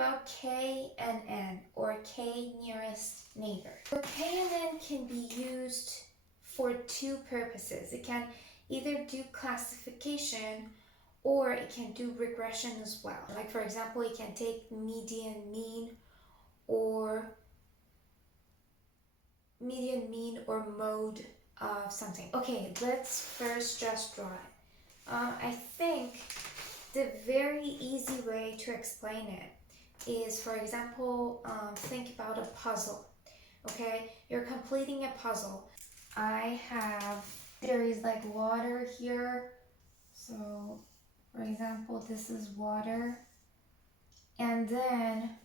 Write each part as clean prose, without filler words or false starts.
about KNN, or K nearest neighbor. So KNN can be used for two purposes. It can either do classification or it can do regression as well. Like for example, it can take median mean or mode of something. Okay, let's first just draw it. I think the very easy way to explain it is, for example, think about a puzzle. Okay, you're completing a puzzle. There is like water here. So, for example, this is water. And then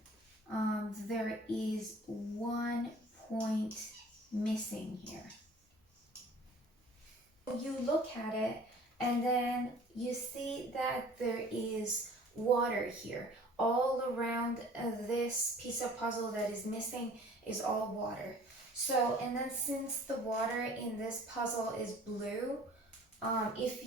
there is 1 point missing here. You look at it and then you see that there is water here. All around this piece of puzzle that is missing is all water. So, and then since the water in this puzzle is blue, if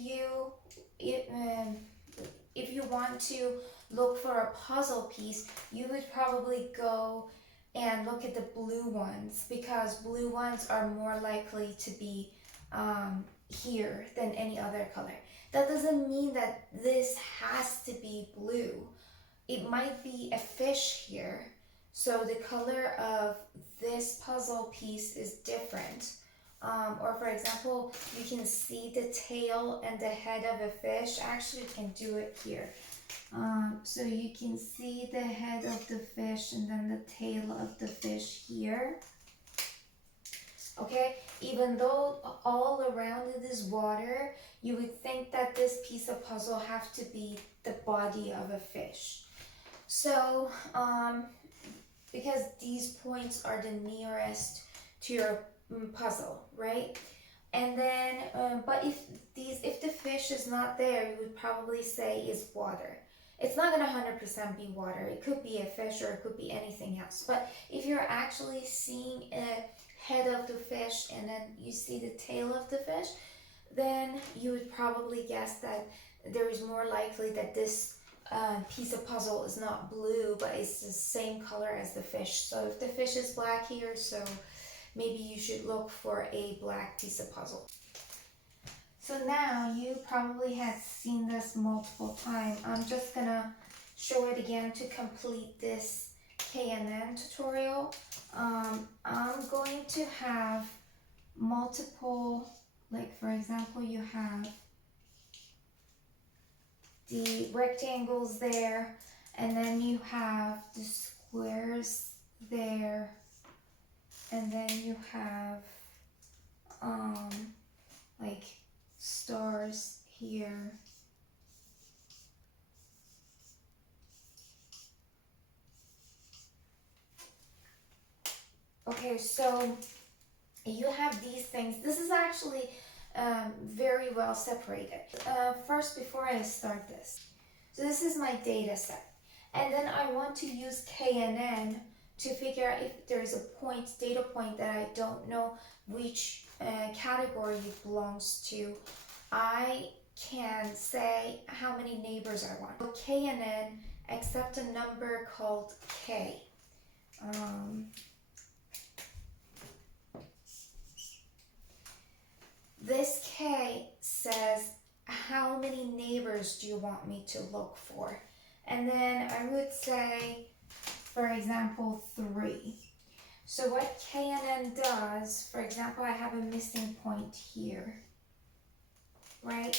you want to look for a puzzle piece, you would probably go and look at the blue ones, because blue ones are more likely to be here than any other color. That doesn't mean that this has to be blue. It might be a fish here, so the color of this puzzle piece is different. Or for example, you can see the tail and the head of a fish. Actually, you can do it here. So you can see the head of the fish and then the tail of the fish here. Okay, even though all around it is water, you would think that this piece of puzzle have to be the body of a fish. So, because these points are the nearest to your puzzle, right? And then, but if the fish is not there, you would probably say is water. It's not gonna 100% be water. It could be a fish or it could be anything else. But if you're actually seeing a head of the fish and then you see the tail of the fish, then you would probably guess that there is more likely that this piece of puzzle is not blue, but it's the same color as the fish. So if the fish is black here, so maybe you should look for a black piece of puzzle. So now you probably have seen this multiple times. I'm just gonna show it again to complete this KNN tutorial. I'm going to have multiple, like for example, you have the rectangles there, and then you have the squares there, and then you have like stars here. Okay, so you have these things. This is actually very well separated. First, before I start this, so this is my data set. And then I want to use KNN to figure out if there is a data point that I don't know which category it belongs to. I can say how many neighbors I want. So KNN accept a number called K. This K says, how many neighbors do you want me to look for? And then I would say, for example, 3. So what KNN does, for example, I have a missing point here, right?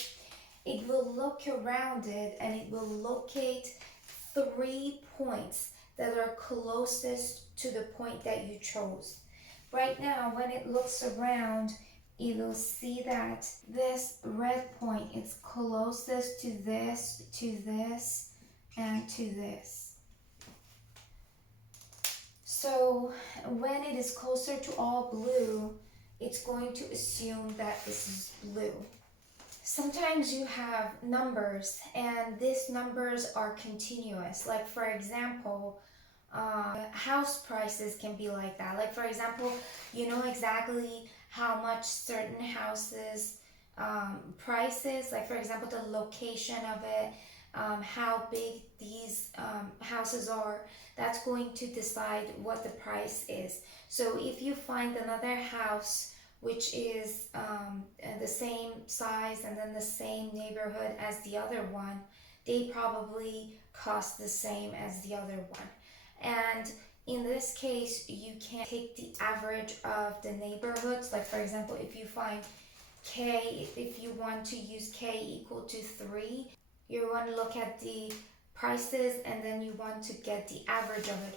It will look around it and it will locate 3 points that are closest to the point that you chose. Right now, when it looks around, it will see that this red point is closest to this, and to this. So when it is closer to all blue, it's going to assume that this is blue. Sometimes you have numbers and these numbers are continuous. Like for example, house prices can be like that. Like for example, you know exactly how much certain houses prices, like for example the location of it, how big these houses are, that's going to decide what the price is. So if you find another house which is the same size and then the same neighborhood as the other one, they probably cost the same as the other one. And in this case, you can take the average of the neighborhoods. Like for example, if you find K, if you want to use K equal to 3, you want to look at the prices and then you want to get the average of it.